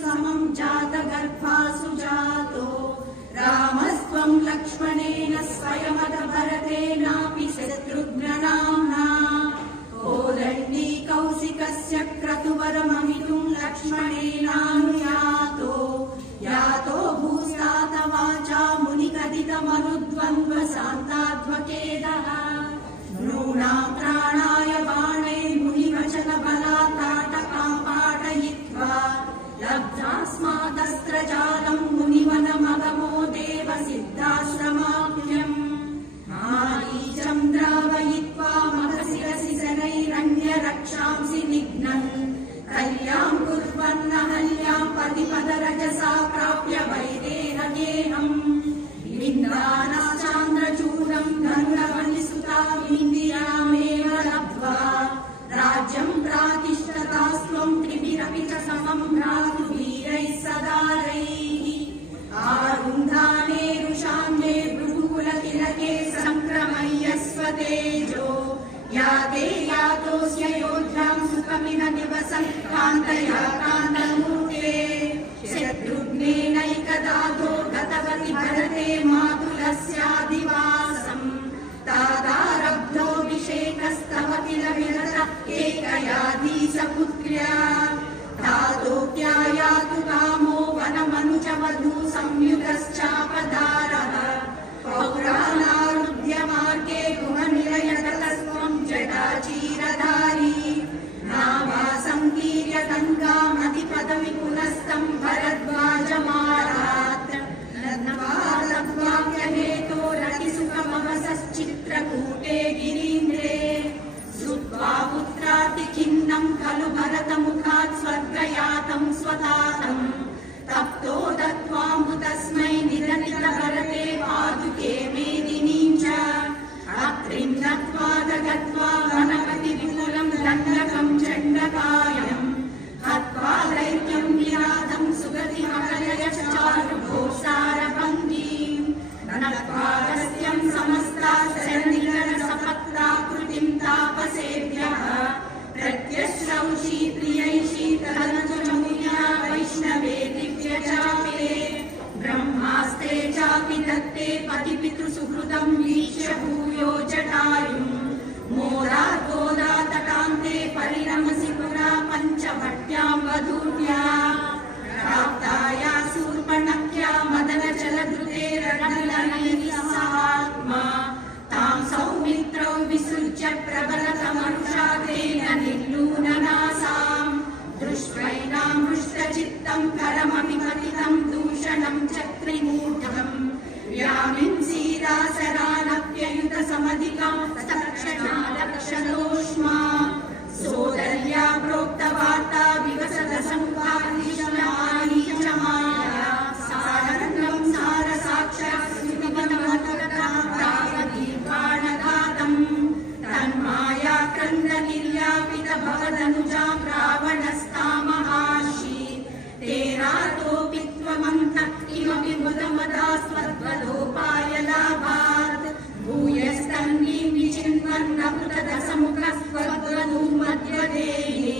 समं जातगर्भासु जातो रामस्त्वं लक्ष्मणेन स्वयमथ भरतेनापि शत्रुघ्ननाम्ना कोदण्डी कौशिकस्य क्रतुवरममितुं लक्ष्मणेनानुयातो यातो भूस्तातवाचा मुनिकथितमनुद्वन्द्वशान्ताध्वकेदः नृणां त्राणाय बाणे मुनिवचनबलात्ताटकां पाटयित्वा लब्धास्मादस्त्रजालं मुनिवनमगमो देवसिद्धाश्रमाख्यम् मारीचं द्रावयित्वा मखशिरसि शनैरन्यरक्षांसि निघ्नन् कल्यां कुर्वन्नहल्यां पतिपदरजसा प्राप्य वैदेहगेहम् विन्दानाश्चान्द्रचूडं गङ्गवनिसुता विन्द्यामेव लब्ध्वा राज्यं प्रातिष्ठतास्त्वं त्रिभिरपि च समं भ्रातृवीरैः सदारैः आरुन्धानेरुषान्ये भृगुकुलतिलके सङ्क्रमय्य स्वतेजो याते यातोऽस्य योध्यां सुखमिह दिवसं कान्तया कान्तमूर्ते शत्रुघ्नेनैकदातो गतवति भरते मातुलस्यादिवासं तादारब्धोऽभिषेकस्तव किल विरत एकयाधीशपुत्र्या तातोऽप्यायातु कामो वनमनुजवधू संयुतश्चापधारः पौराणारुध्य मार्गे गुहनिलयतस्त्वं जटाचीरधारी नावासङ्कीर्य गङ्गामधिपदविपुलस्तं भरद्वाजमारात् नत्वालब्ध्वाप्यहेतोरतिसुखमवसश्चित्रकूटे गिरीन्द्रे श्रुत्वा पुत्रातिखिन्नं खलु भरतमुखात् स्वर्गयातं स्वतातं तप्तो दत्त्वाम्बुतस्मै निदनितभरते पादुके मेदिनीं च अत्रिं नत्वा दगत्वा वनपति विपुलं दण्डकं चण्डकायं हत्वा दैत्यं विराधं सुगतिमकलयश्चारुघोषारभङ्गीं नत्वागस्त्यं समस्ता शरणिकरसपत्ताकृतिं तापसेभ्यः प्रत्यश्रौषी प्रियैषी तदनुजमुया वैष्णवे दिव्यचापे ब्रह्मास्ते चापि दत्ते पतिपितृसुहृदं वीक्ष्य भूयो जटायुं मोदाद्गोदातटान्ते परिरमसि पुरा पञ्चभट्यां वधूर्या प्राप्ताया शूर्पणख्या मदनजलधृतेरनलनयनिस्सहात्मा तां सौमित्रौ विसृज्य प्रबलतमनुषा तेन निर्लूननासां दृष्ट्वैनां हृष्टचित्तं करमपि पतितं दूषणं चक्रिमूढम् व्यामिंसीदासरानप्ययुतसमधिकां तत्क्षणालक्षतोष्मा सोदर्या प्रोक्तवार्ता विवसदसङ्कादिशमानी च माया सारङ्गं सारसाक्षात् श्रुतिवनमतुरता प्रागदीर्घाणघातं तन्माया क्रन्दनिर्यापितभवदनुजां रावणस्तामहार्षि तेनातोऽपि त्वमन्तः किमपि मुदमदास्त्वद्वदोपायलाभात् भूयस्तन्वीं विचिन्वन्नकृतदसमुखस्त्वद्वधूमध्यदेहे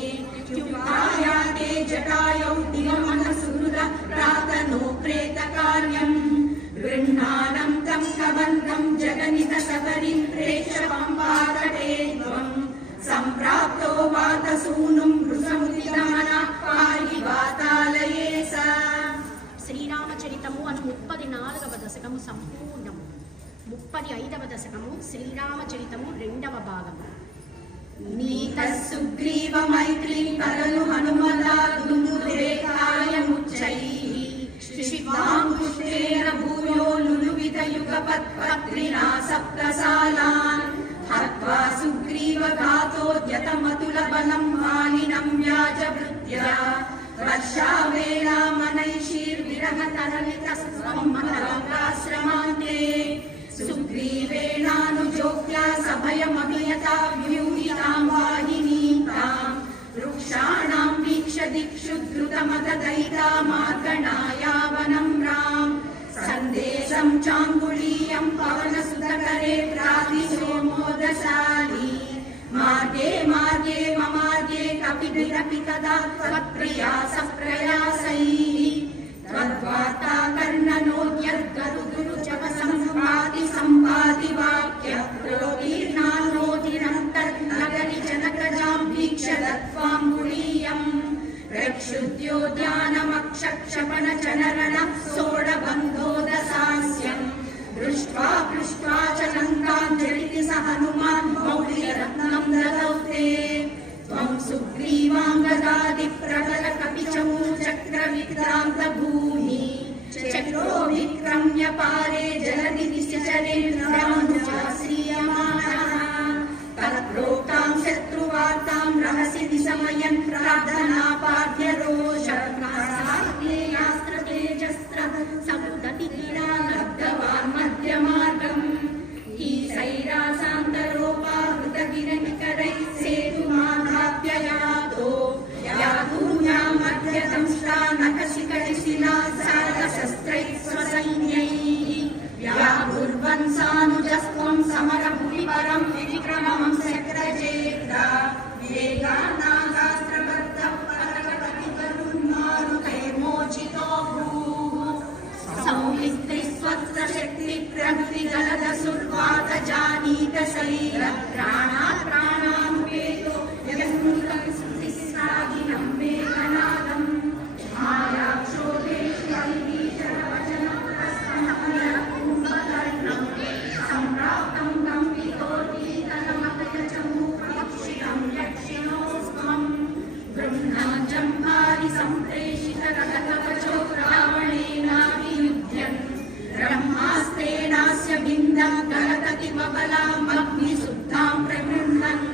युक्तायाते जटायौ दिवमनसुहृद प्रातनो प्रेतकार्यम् गृह्णानं तं कबन्धं जगनितसबरीं प्रेक्षपम्पातटे त्वम् सम्प्राप्तो वातसूनुं वृषमुदितमनः पाहि वातालये स శ్రీరామచరితము అను 34వ దశకము సంపూర్ణము. 35వ దశకము శ్రీరామచరితము 2వ భాగము. నీత సుగ్రీవ మైత్రీ కలలు హనుమదాదురేకాయముచ్చైః శివాంగుష్ఠేన భూయో లులువిత యుగపత్పత్రినా సప్తసాలాన్ హత్వా సుగ్రీవ ఘాతోద్యతమతులబలం మానినం వ్యాజవృత్యా वर्षावेलामनैषीर्विरहतरलितस्त्वं मकरङ्गाश्रमान्ते सुग्रीवेणानुजोक्त्या सभयमभियता व्यूहितां वाहिनीं तां वृक्षाणां वीक्ष्य दिक्षु द्रुतमददयिता मार्गणायावनं राम सन्देशं चाङ्गुलीयं पवनसुतकरे प्रातिशो मोदशाली मार्गे मार्गे ममार्गे कपिगणो मन्त्रिरपि तदा त्वत्प्रयासप्रयासैः त्वद्वार्ता कर्णनोद्यद्गरुदुरुजपसम्पाति सम्पाति वाक्यप्रोदीर्णानोदिनन्तर्नगरि जनकजां भीक्षदत्वाङ्गुलीयम् प्रक्षुद्योद्यानमक्षक्षपणचनरणः सोढबन्धोदसास्यम् दृष्ट्वा पृष्ट्वा च लङ्काञ्जलिति स हनुमान् मौलिरत्नं ददौ ते त्वं सुग्रीवाङ्गदादिप्रबलकपिचमूचक्रविक्रान्तभूमि चक्रो विक्रम्य पारे जलधि निश्चरेन्द्रानुजाश्रियमाणः तत्प्रोक्तां शत्रुवार्तां रहसि विसमयन् प्रार्थनापार्थ्यरोषास्त्रतेजस्त्र समुदति गिरालब्धवान् मध्यमार्गम् कीसैरासान्तरोपाहृतगिरनिकरैः सेतुमाधाप्ययातो यातून्यामध्यदंष्ट्रानखशिखरिशिला सारशस्त्रैः स्वसैन्यैः व्याकुर्वन् सानुजस्त्वं समरभुवि परं विक्रमं शक्रजेत्रा वेगानागास्त्रबद्धः पतकपतितरुन्मारुतैर्मोचितो भूः संविस्त्रिस्वत्सशक्तिप्रभृतिगलदसुर्वात जानीत शरीरप्राणात् प्राणानुपेतो यस्मृतं स्मृतिस्रागिनं मेघनादम् मायाक्षोभेष्वैरीशरवचनप्रस्तमकुम्भकर्णं सम्प्राप्तं कम्पितोद्गीतनमकयचमूपक्षिणं यक्षिणोऽस्त्वं गृह्णाजम्भारि सम्प्रेषितरथकवचो रावणेनाभियुध्यन् ब्रह्मास्त्रेणास्य बिन्दं गलतति बबलामग्निसुप्तां प्रगृह्णन्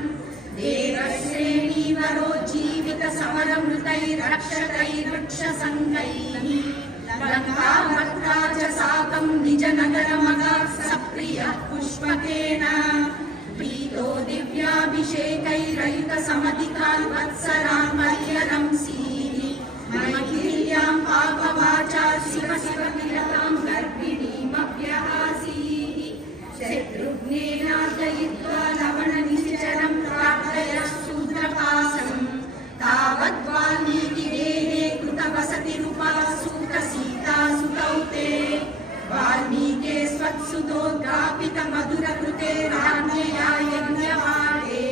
देवश्रेणीवरो जीवितसमरमृतैरक्षतैर्वृक्षसङ्गैः लङ्काभद्रा च साकं निजनगरमगा सप्रियः पुष्पकेन प्रीतो दिव्याभिषेकैरयुतसमधिकान् वत्सरान् पर्यरंसीः मैथिल्यां पापवाचा शिव शिव किरतां गर्भिणीमभ्यहासीः शत्रुघ्नेनार्दयित्वा लवणनिश्चरं प्रार्थयः शूद्रपासं तावद्वाल्मीकिदेहे कृतवसतिरुपासूतसीता सुतौ ते वाल्मीके स्वत्सुतोद्गापितमधुरकृते राज्ञया यज्ञवादे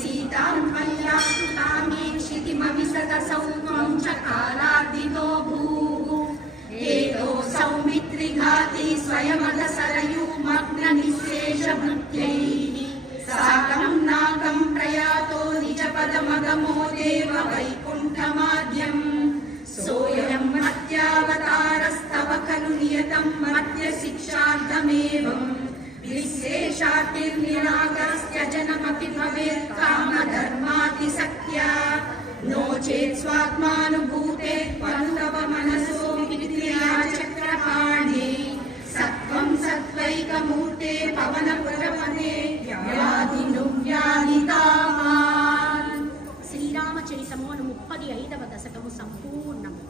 सीतां त्वय्यास्तुतामीक्षितिमविशदसौ त्वं च कालार्दितो भूः हेतो सौमित्रिघाती स्वयमदसरयूमग्ननिःशेषभृत्यैः साकं नाकं प्रयातो निजपदमगमो देव वैकुण्ठमाद्यम् सोऽयं मत्यावतारस्तव खलु नियतं मर्त्यशिक्षार्थमेवम् विशेषातिर्निराकरस्त्यजनमपि भवेत् कामधर्मातिसक्त्या नो चेत् स्वात्मानुभूते त्वनुतव मनसो विक्रियाचक्रपाणे सत्त्वं सत्त्वैकमूर्ते पवनपुरपते व्याधिनुव्याधितावान् శ్రీరామచరితము 35వ దశకము సంపూర్ణము.